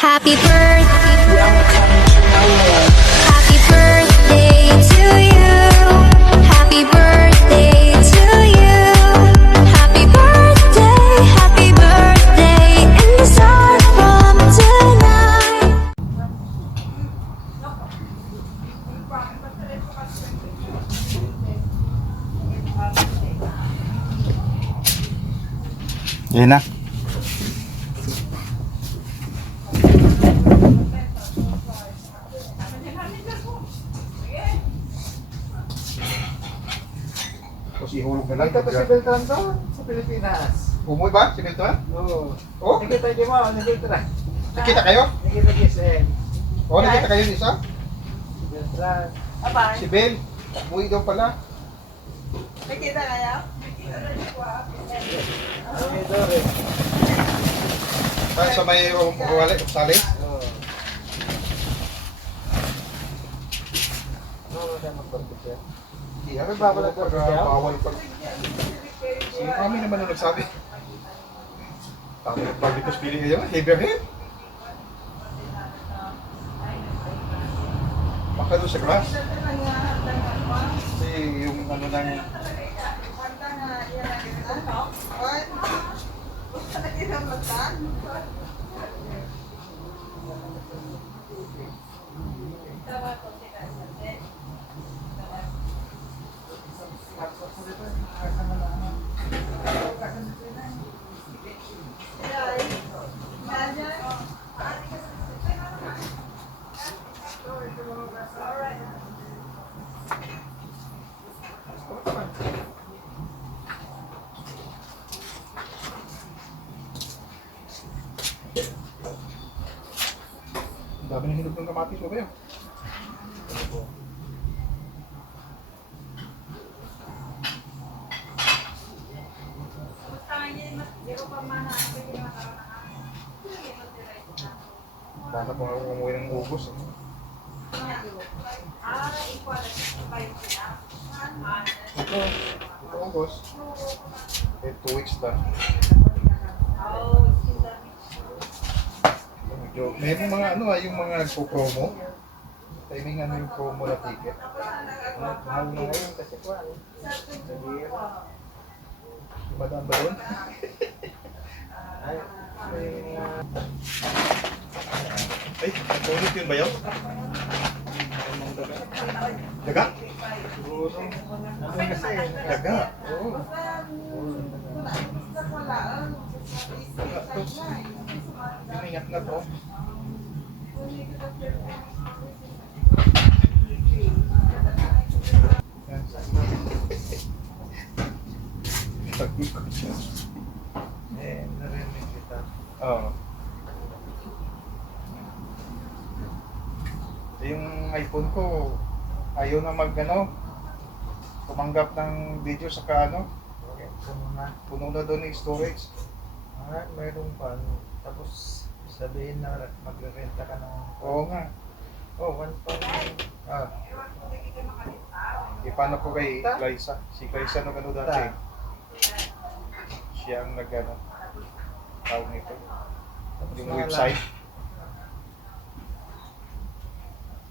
Happy birthday, happy birthday to you. Happy birthday to you. Happy birthday in the sun from tonight. Yan na. Tapos ihulog na lang. Nakita ko si Beltran doon sa Pilipinas. Umuwi ba si Beltran? Oo. Oh? Nakita niyo mo, ni Beltran. Nakita kayo? Nakita niyo si Oo, nakita kayo ni isa? Beltran. Si Bel. Umuwi daw pala. Nakita kayo? Ay, Dore. Kaya sa may sali. Oo. Oo, na magpapit siya. Hindi, ano ba pala ito? bawal pag... Si kami naman ang nagsabi. Tama yung public spilling ngayon, heavy rin. Baka doon sa grass. Kasi yung ano lang... Ang dami ng hinog ng kamatis mo ba yun? Baka po ako umuwi ng ubos. Ito ubos. Eh, 2 weeks lang. May mga ano yung mga nagpo-promo. Timing ano yung promo na ticket. Mahal na ngayon kasi ko. Madaan ba yun? Ay, Ay, bonus yun ba yun? Daga? siguro. Ano kasi? Daga? Oo. Ingat na to. Yan. Pag-ikot siya. Narinig kita. Oo. Yung iPhone ko, ayaw na tumanggap ng video saka Okay, puno na. puno na doon yung storage. Mayroon pa. Tapos sabihin na magre-renta ka ng... Oo nga. Oh, 1 Ah. Paano ko kay Glyza? Si Glyza no gano dati. Siya ang tawag nito. Yung website.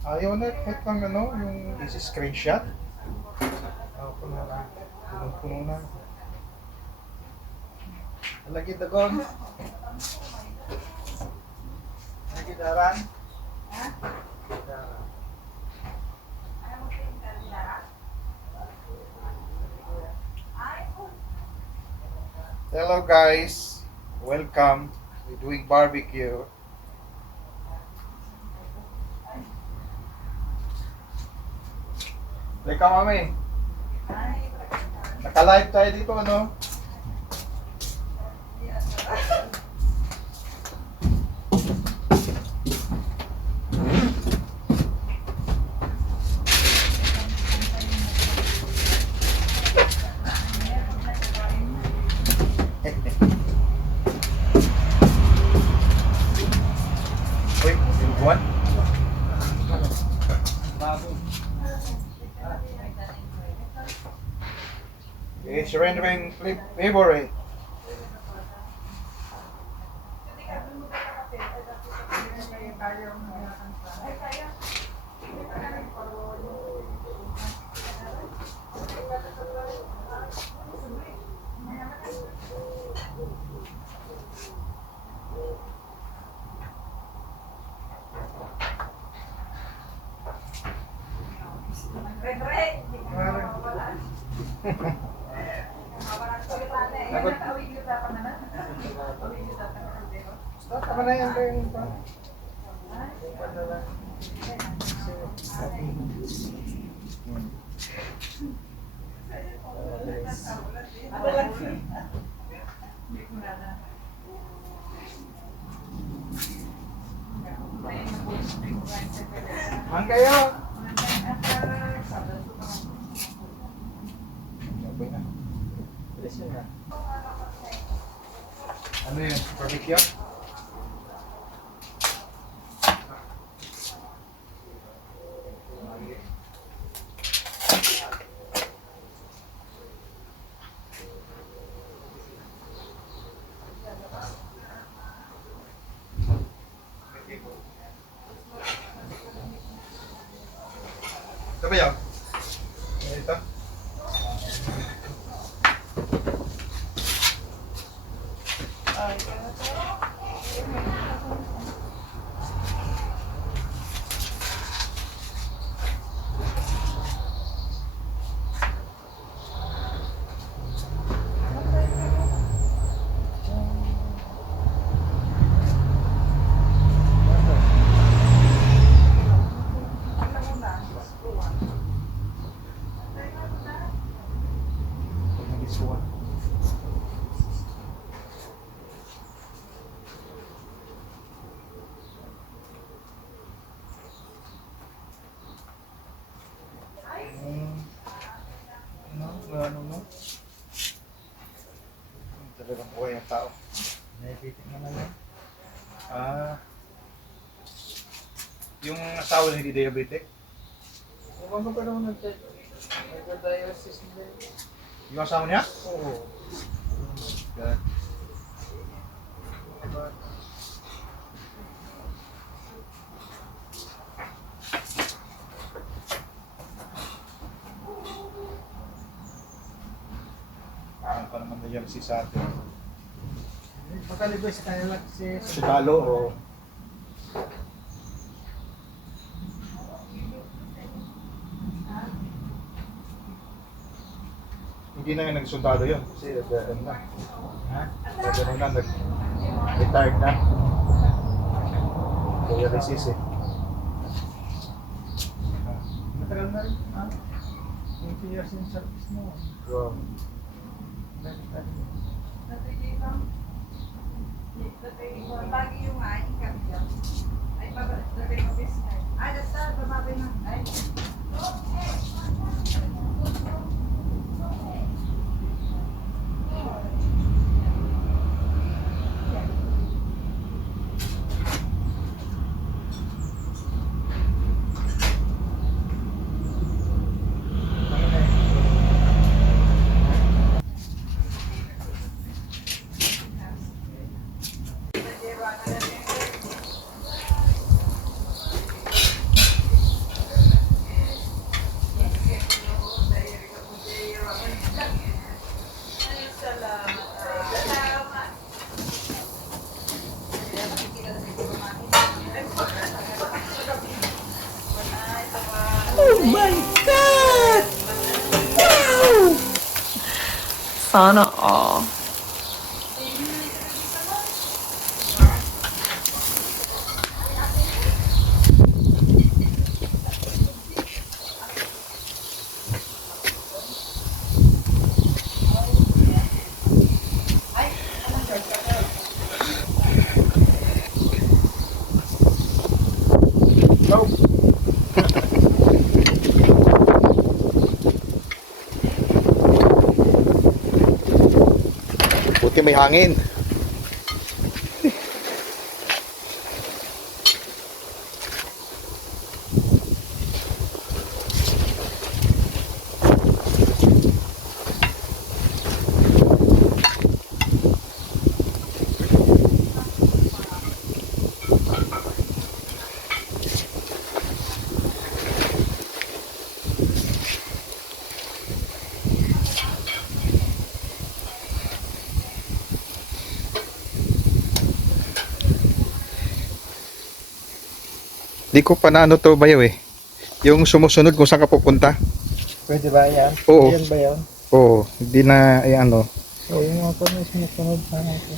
Ayaw na kahit pang yung screenshot. Oh, puno na. Punong-puno na. Lagi dagong. Lagi daran. Daran. Hello guys, welcome. We're doing barbecue. Teka mami. Naka-live tayo dito Uy, yung buwan. It's rendering favorite. Tama na yan yung pa. Man kayo. Okay na. Listen na. Ano yun? Permit yan? Ito ba yan? Ito? Nag-isuan. Ano mo? Talagang buhay ang tao. Naipitik mo na yan. Yung asawa hindi diabetic? Huwag ko pa naman nag-check. Nag-dialysis na yun. Yung asawa niya? Oo. God. Parang pa naman na si sa atin. Makalibay sa kanila kasi Si Talo o... Hindi na yung nagsundalo yun kasi ano na. ha? Ano na, nag-retired na. Dialysis eh. Matagal na rin. Ha? 20 years in service mo. Wow. Pagi yung ay, kapya. Ay, pagdating mo business. Ay, dasal, bumabay na. Ay. Sana all. Go! Buti may hangin. Di ko pa na ano to bayaw eh. Yung sumusunod kung saan ka pupunta. Pwede ba yan? Oo. Yan ba yan? Oo, hindi na ano, Oo, yung mga pa na sumusunod sana ito.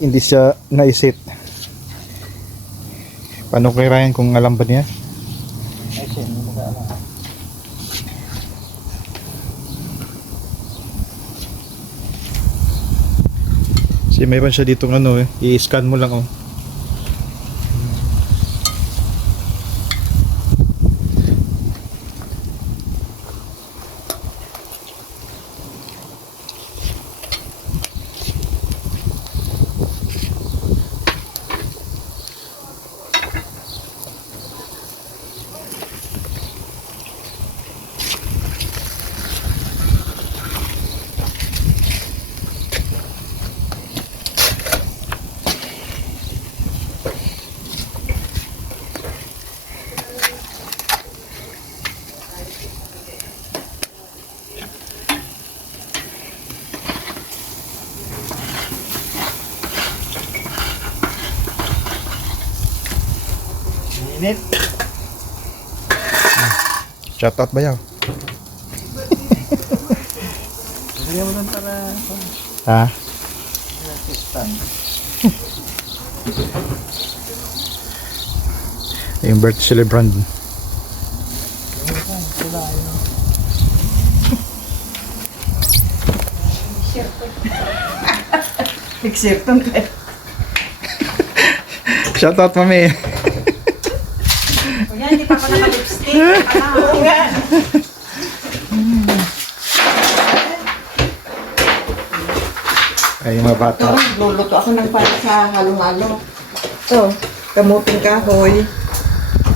hindi siya naisit. Paano kay Ryan kung alam ba niya? Ay, siya, hindi mo ka alam. Kasi mayroon siya dito ano eh, i-scan mo lang oh. Init. Shoutout bayaw. Bigyan mo lang para Ha? assistant. Yung birthday celebrant. Sila, ayun. Excepton kayo. Shoutout mami. Kuya, hindi pa ako naka-lipstick. Oo nga. Ay mga bata. Luluto ako ng para sa halo-halo. Ito, kamuting kahoy.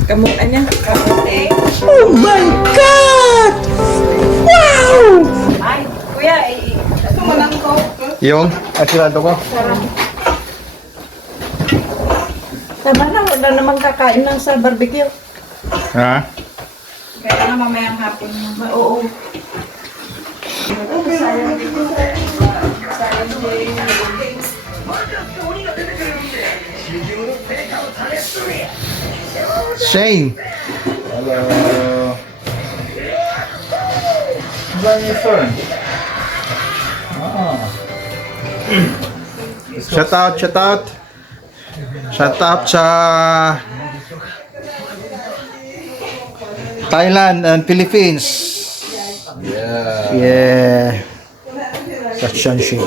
Kamutan niya? Kamuting. Oh my God! Wow! Ay, kuya, ito mo lang ko. Yung asilado ko. Tama na, wala namang kakain ng sa barbecue. Ha? Kaya na mamayang hapon mo. Oo. Sayang dito. Sayang dito. Shane. Hello. Ba yung turn? Ah. Shoutout, shoutout. Shoutout sa Thailand and Philippines. Yeah. Yeah. That's Shanshin.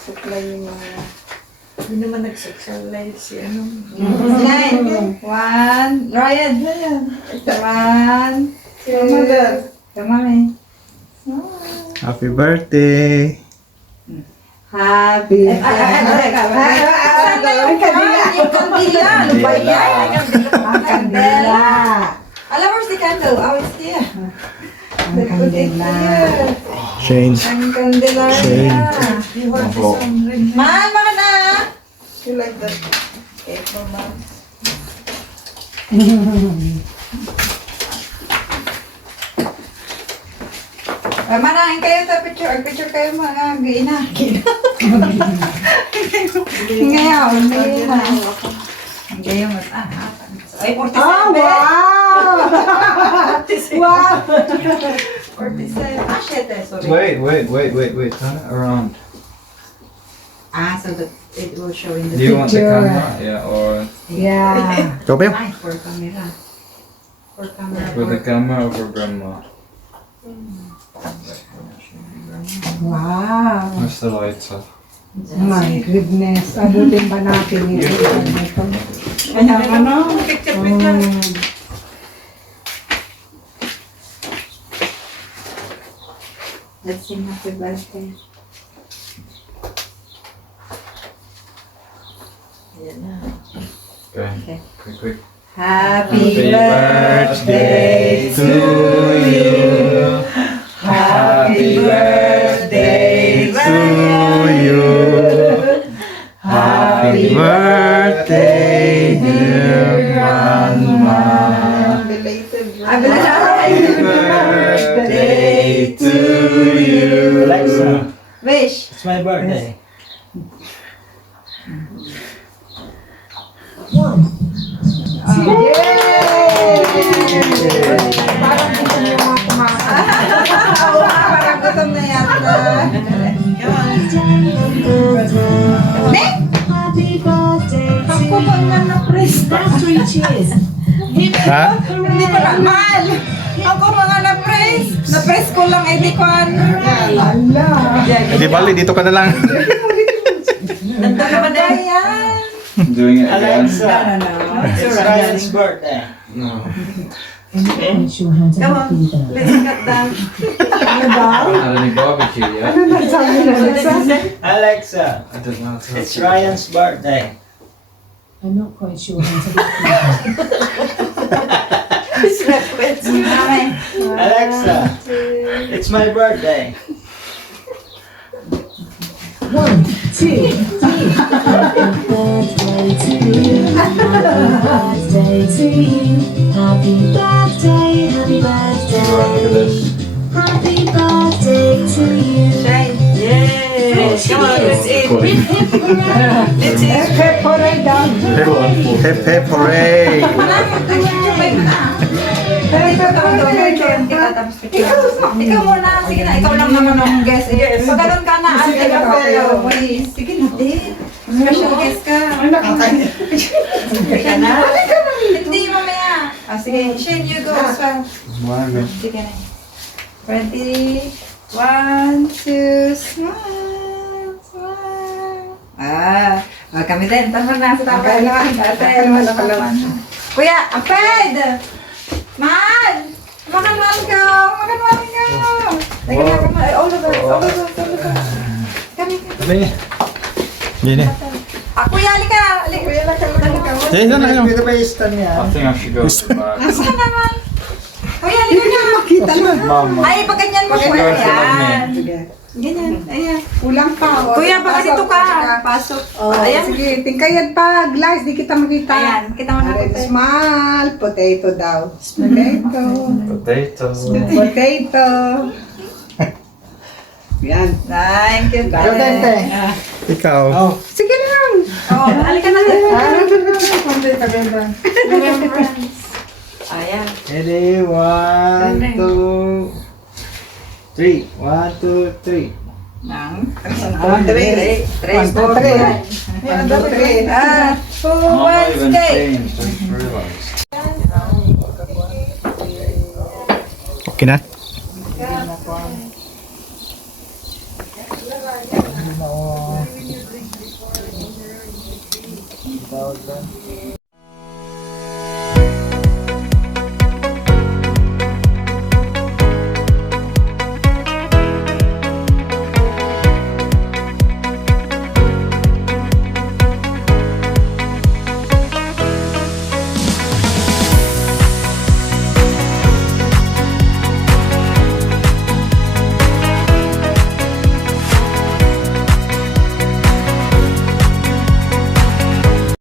Supply yung mga... Hindi naman nag-supply si ano. Nine. One. Ryan. One. Two. Come on. Happy birthday. Happy birthday. Ang kandila. Yung kandila. Ano ba yan? Ang kandila. Alam mo si candle. Oh, it's here. Ang kandila. Shane. Ang kandila. Shane. You want this one ring? Man, mga na. You like that? Cake mo, man. Manahin kayo sa picture. Picture kayo mga gina. Ngayon, ngayon. Ngayon, mas ay, 47. Oh, wow! Wow! 47. Ah, shit, sorry. Wait. Turn it around. So that it will show in the Do you want the Picture. camera? Yeah, or Yeah. Ikaw ba yun? Ay, for camera. For camera. for the camera or for grandma? Wow. Where's the lighter? My goodness. Abutin ba natin ito? Kaya ano? Picture. Let's sing happy birthday. Ayan na. Okay. Quick. Happy birthday to you. Happy birthday to you. Happy birthday, dear grandma. Happy birthday to you. Alexa, Wish. it's my birthday. Parang gusto niyo mga kumakain. Parang gutom na yata. Happy birthday to Ako ba nga na-press? That's 3 cheers. Ha? Hindi ko na mahal. Ako mga na-press. Na-press ko lang edikwan. Ala. Hindi bali, dito ka na lang. Nandun ka ba na yan? Doing it again? Alexa, it's Ryan's birthday. No. Come on, let's cut down. Ano daw? I haven't had any barbecue yet. Ano nagsabi na Alexa? Alexa, I don't know how to. it's Ryan's birthday. I'm not quite sure how to Alexa, it's my birthday. 1, 2, 3. Happy birthday to you. Happy birthday to you. Happy birthday, happy birthday. Right, look at this. Happy birthday to you. Shine. Yay! Come on, let's eat. Let's eat. Hep, hooray daw. Hep hep hooray! Ikaw muna. Sige na, ikaw lang naman ang guest. Pag ganun ka na, ate ka pero. Sige na, din. Special guest ka. Sige ka na. Hindi, mamaya. Sige, Shane, you go as well. Sige na. Ready? 1, 2, smile, smile. Kami din. Tama na sa tapay. Kuya, Aped! Mahal! Makan ka! Makan ka! Teka na, ay, all of us. Kami. Gini. Kuya, halika! Kuya, halika. Eh, saan na kayo? Pwede ba i-stand niya? I think I should go to the back. Nasaan naman? Kuya, halika na! Makita na. Mama. Ay, pag ganyan mo, Pag kuya. ganyan sa Ayan. Ganyan, ayan. Kulang pa. o. Kuya, baka dito ka. Pasok. Oh, Ayan. sige, tingkayad pa. Glass, di kita makita. Ayan, kita mo na Red po. smile. Potato daw. Potato. Potatoes. Potato. Yan. Thank you, guys. Gandente. Ikaw. Oh, Sige lang. Oh, halika na. Ayan. ready? 1, 2, 3. 1, 2, 3. Nang. Three. Tres. One, two, three. 1, 2, 3. For Mama even Wednesday. changed. I just realized. Okay na? Tawag doon.